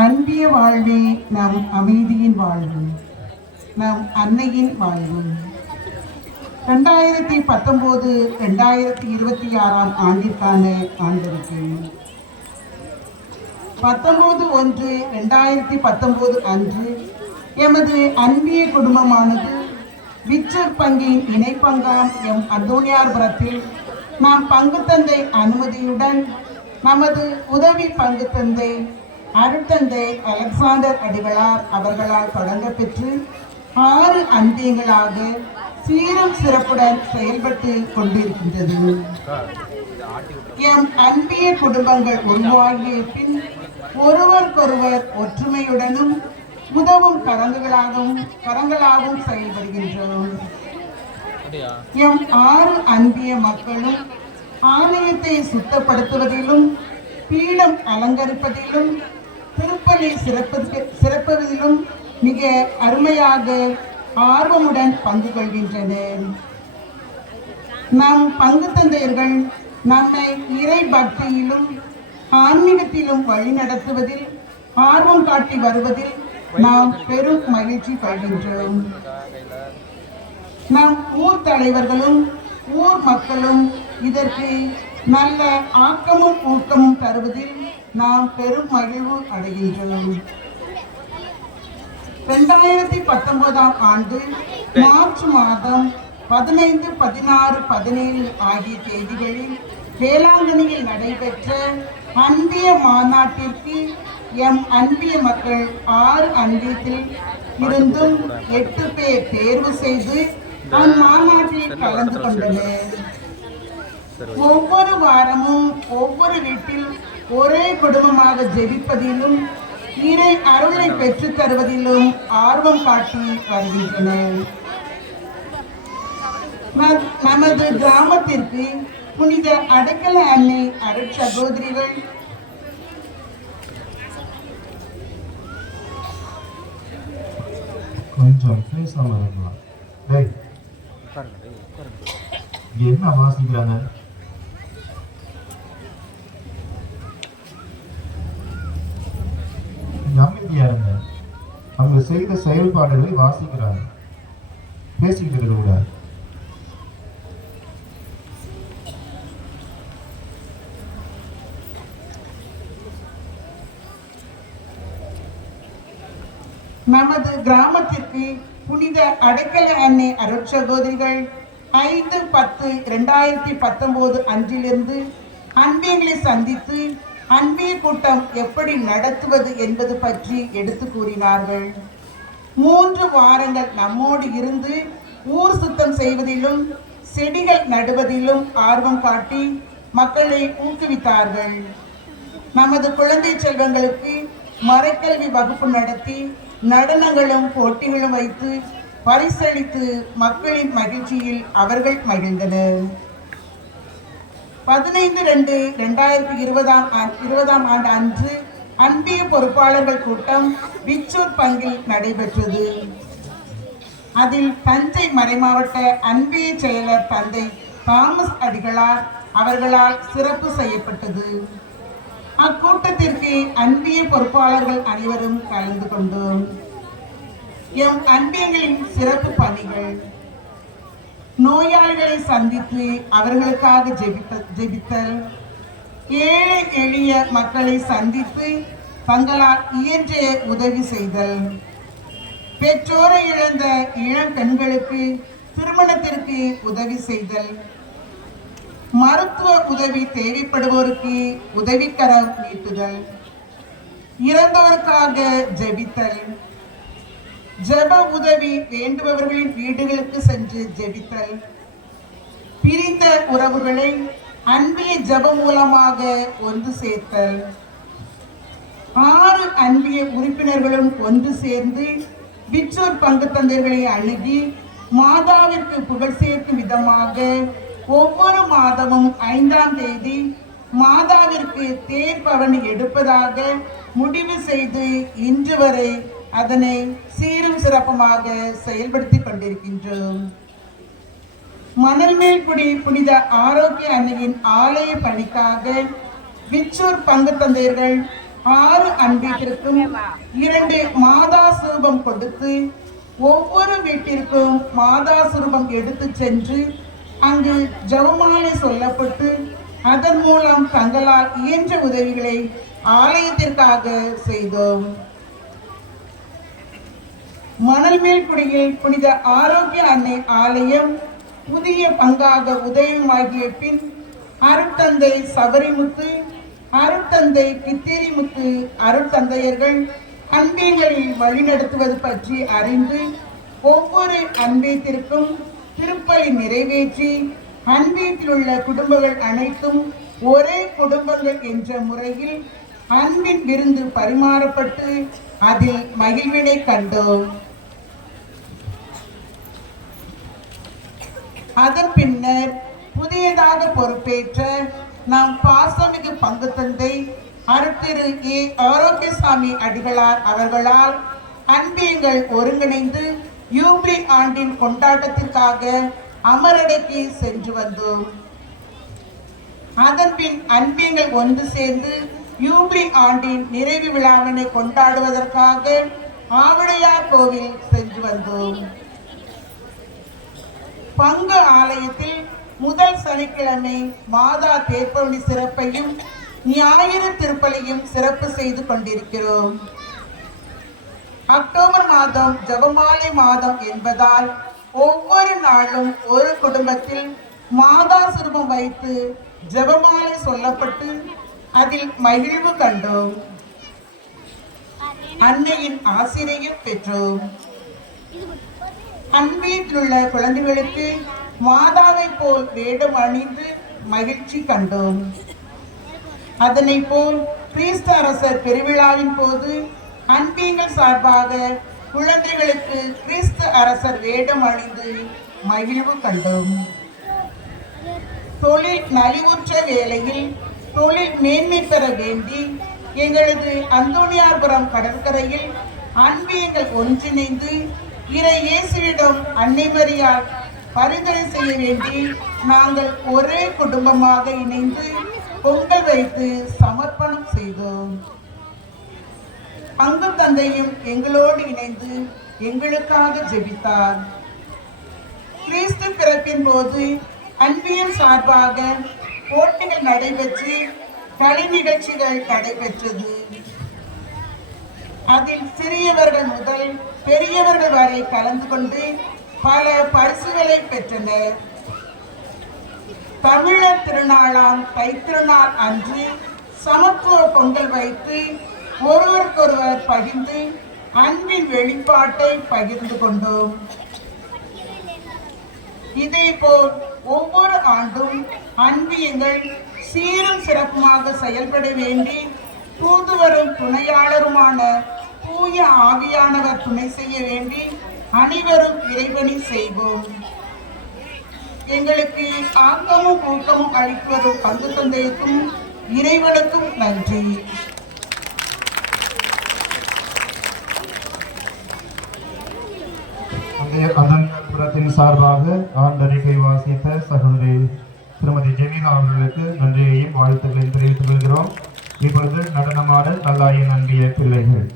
அன்பிய வாழ்வே நம் அமைதியின் வாழ்வு, நம் அன்னையின் வாழ்வு. 2019-2026 ஆண்டிற்கான ஆண்டறிக்கை. 19/1/2019 அன்று எமது அன்பிய குடும்பமானது விச்சூர் பங்கின் இணைப்பங்காம் எம் அந்தோணியார்புரத்தில் நாம் பங்கு தந்தை அனுமதியுடன் நமது உதவி பங்கு தந்தை அருட்தந்தை அலெக்சாண்டர் அடிகளார் அவர்களால் தொடங்க பெற்று 6 அன்பியங்களாக சீரும் சிறப்புடன் செயல்பட்டு கொண்டிருக்கின்றது. எம் அன்பிய குடும்பங்கள் உருவாகிய பின் ஒருவருக்கொருவர் ஒற்றுமையுடனும் உதவும் கரங்களாகவும் செயல்படுகின்றோம். எம் 6 அன்பிய மக்களும் ஆலயத்தை சுத்தப்படுத்துவதிலும், பீடம் அலங்கரிப்பதிலும், திருப்பலி சிறப்பதிலும் மிக அருமையாக ஆர்வமுடன் பங்கு கொள்கின்றனர். நம் பங்கு தந்தையர்கள் நம்மை இறை பக்தியிலும் ஆன்மீகத்திலும் வழி நடத்துவதில் ஆர்வம் காட்டி வருவதில் நாம் பெரும் மகிழ்ச்சி கொள்கின்றோம். நம் ஊர் தலைவர்களும் ஊர் மக்களும் இதற்கு நல்ல ஆக்கமும் ஊக்கமும் தருவதில் நாம் பெரும் மகிழ்வு அடைகின்றோம். 2019 ஆண்டு மார்ச் மாதம் 15, 16, 17 ஆகிய தேதிகளில் வேளாங்கண்ணியில் நடைபெற்ற அன்பிய மாநாட்டிற்கு எம் அன்பிய மக்கள் 6 அன்பியத்தில் இருந்தும் 8 பேர் தேர்வு செய்து அம்மாநாட்டில் கலந்து கொண்டனர். ஒவ்வொரு வாரமும் ஒவ்வொரு வீட்டில் ஒரே குடும்பமாக ஜெபிப்பதிலும் இறை அருளை பெற்றுத் தருவதிலும் ஆர்வம் காட்டி வருகின்றனர். நமது கிராமத்திற்கு புனித அடைக்கல அன்னை அருட்சகோதரிகள் கொஞ்சம் பேசாம இருக்கலாம். என்ன வாசிக்கிறாங்க? அமைதியா இருங்க. அவங்க செய்த செயல்பாடுகளை வாசிக்கிறாங்க, பேசிக்கிட்டு இருக்க கூடாது. நமது கிராமத்திற்கு புனித அடைக்கல அன்னை அருட்சகோதரிகள் 5/10/2019 அன்றிலிருந்து அன்பியங்களை சந்தித்து அன்பிய கூட்டம் எப்படி நடத்துவது என்பது பற்றி எடுத்து கூறினார்கள். 3 வாரங்கள் நம்மோடு இருந்து ஊர் சுத்தம் செய்வதிலும் செடிகள் நடுவதிலும் ஆர்வம் காட்டி மக்களை ஊக்குவித்தார்கள். நமது குழந்தை செல்வங்களுக்கு மறைக்கல்வி வகுப்பு நடத்தி நடனங்களும் போட்டிகளும் வைத்து பரிசளித்து மக்களின் மகிழ்ச்சியில் அவர்கள் மகிழ்ந்தனர். 15/2/2020 ஆண்டு அன்று அன்பிய பொறுப்பாளர்கள் கூட்டம் விச்சூர் பங்கில் நடைபெற்றது. அதில் தஞ்சை மறைமாவட்ட அன்பிய செயலர் தந்தை தாமஸ் அடிகளார் அவர்களால் சிறப்பு செய்யப்பட்டது. அக்கூட்டத்திற்கு அன்பிய பொறுப்பாளர்கள் அனைவரும் கலந்து கொண்டோம். எம் அன்பியங்களின் சிறப்பு பணிகள்: நோயாளிகளை சந்தித்து அவர்களுக்காக ஜெபித்தல், ஏழை எளிய மக்களை சந்தித்து தங்களால் இயன்ற உதவி செய்தல், பெற்றோரை இழந்த இளம் பெண்களுக்கு திருமணத்திற்கு உதவி செய்தல், மருத்துவ உதவி தேவைப்படுவோருக்கு உதவிக்கரம் நீட்டுதல், இறந்தவருக்காக ஜெபித்தல், ஜெப உதவி வேண்டுபவர்களின் வீடுகளுக்கு சென்று ஜெபித்தல், பிரிந்த உறவுகளை அன்பிய ஜெபம் மூலமாக ஒன்று சேர்த்தல், 6 அன்பிய உறுப்பினர்களும் ஒன்று சேர்ந்து விச்சூர் பங்கு தந்தையர்களை அணுகி மாதாவிற்கு புகழ் சேர்க்கும் விதமாக ஒவ்வொரு மாதமும் 5ஆம் தேதி மாதாவிற்கு தேர் பவனி எடுப்பதாக முடிவு செய்து இன்று வரை அதனை சீரும் சிறப்புமாக செயல்படுத்தி கொண்டிருக்கின்றோம். மணல்மேல்குடி புனித ஆரோக்கிய அன்னையின் ஆலய பணிக்காக விச்சூர் பங்கு தந்தையர்கள் 6 அன்பீட்டிற்கும் 2 மாதா சுரூபம் கொடுத்து ஒவ்வொரு வீட்டிற்கும் மாதா சுரூபம் எடுத்து சென்று அங்கு ஜெபமாலை சொல்லப்பட்டு அதன் மூலம் தங்களால் இயன்ற உதவிகளை ஆலயத்திற்காக செய்தோம். மணல்மேல்குடியில் புனித ஆரோக்கிய அன்னை ஆலயம் புதிய பங்காக உதயமாகிய பின் அருட்தந்தை சபரிமுத்து, அருட்தந்தை கித்தேரிமுத்து அருட்தந்தையர்கள் அன்பீங்களில் வழிநடத்துவது பற்றி அறிந்து ஒவ்வொரு அன்பீத்திற்கும் திருப்பலி நிறைவேற்றி அன்பீத்தில் உள்ள குடும்பங்கள் அனைத்தும் ஒரே குடும்பங்கள் என்ற முறையில் அன்பின் விருந்து பரிமாறப்பட்டு அதில் மகிழ்வினை கண்டோம். அதன் பின்னர் புதியதாக பொறுப்பேற்ற நாம் பாசமிகு பங்கு தந்தை அருட்திரு ஏ ஆரோக்கியசாமி அடிகளார் அவர்களால் அன்பியங்கள் ஒருங்கிணைந்து யூபிலி ஆண்டின் கொண்டாட்டத்திற்காக அமரடைக்கு சென்று வந்தோம். அதன் பின் அன்பியங்கள் ஒன்று சேர்ந்து யூபிலி ஆண்டின் நிறைவு விழாவினை கொண்டாடுவதற்காக ஆவடையார் கோவில் சென்று வந்தோம். பங்கு ஆலயத்தில் முதல் சனிக்கிழமை மாதா தேர்ப்பவனி சிறப்பையும் ஞாயிறு திருப்பலியும் சிறப்பு செய்து கொண்டிருக்கிறோம். அக்டோபர் மாதம் ஜெபமாலை மாதம் என்பதால் ஒவ்வொரு நாளும் ஒரு குடும்பத்தில் மாதா சுரூபம் வைத்து ஜெபமாலை சொல்லப்பட்டு அதில் மகிழ்வு கண்டோம். அன்னையின் ஆசிரியையும் பெற்றோம். அன்பீட்டில் உள்ள குழந்தைகளுக்கு மாதாவை போல் வேடம் அணிந்து மகிழ்ச்சி கண்டோம். அதனை போல் கிறிஸ்து அரசர் பெருவிழாவின் போது அன்பியங்கள் சார்பாக குழந்தைகளுக்கு கிறிஸ்து அரசர் வேடம் அணிந்து மகிழ்வு கண்டோம். தொழில் நலிவுற்ற வேளையில் தொழில் மேன்மை பெற வேண்டி எங்களது அந்தோணியார்புரம் கடற்கரையில் அன்பியங்கள் ஒன்றிணைந்து இறை இயேசுவிடம் அன்னை மரியாள் பரிந்துரை செய்ய வேண்டி நாங்கள் ஒரே குடும்பமாக இணைந்து பொங்கல் வைத்து சமர்ப்பணம் செய்தோம். பங்கு தந்தையும் எங்களோடு இணைந்து எங்களுக்காக ஜெபித்தார். கிறிஸ்து பிறப்பின் போது அன்பியம் சார்பாக போட்டிகள் நடைபெற்று கலை நிகழ்ச்சிகள் நடைபெற்றது. அதில் சிறியவர்கள் முதல் பெரியவர்கள் வரை கலந்து கொண்டு பல பரிசுகளை பெற்றனர். தமிழர் திருநாளாம் தைத்திருநாள் அன்று சமத்துவ பொங்கல் வைத்து ஒருவருக்கொருவர் பகிர்ந்து அன்பின் வெளிப்பாட்டை பகிர்ந்து கொண்டோம். இதேபோல் ஒவ்வொரு ஆண்டும் அன்பியங்கள் சீரும் சிறப்புமாக செயல்பட வேண்டி தூதுவரும் துணையாளருமான தூய ஆவியானவர் துணை செய்ய வேண்டி அனைவரும் இறைவனை செய்வோம். எங்களுக்கு ஆக்கமும் ஊக்கமும் அளித்து வரும் பங்கு தந்தைக்கும் இறைவனுக்கும் நன்றி. அதன் சார்பாக ஆண்டறிக்கை வாசித்த சகோதரி திருமதி ஜெமினா அவர்களுக்கு நன்றியையும் வாழ்த்துக்களையும் தெரிவித்துக் கொள்கிறோம். இப்பொழுது நடனமாடல் நல்லாயின் அன்பிய பிள்ளைகள்.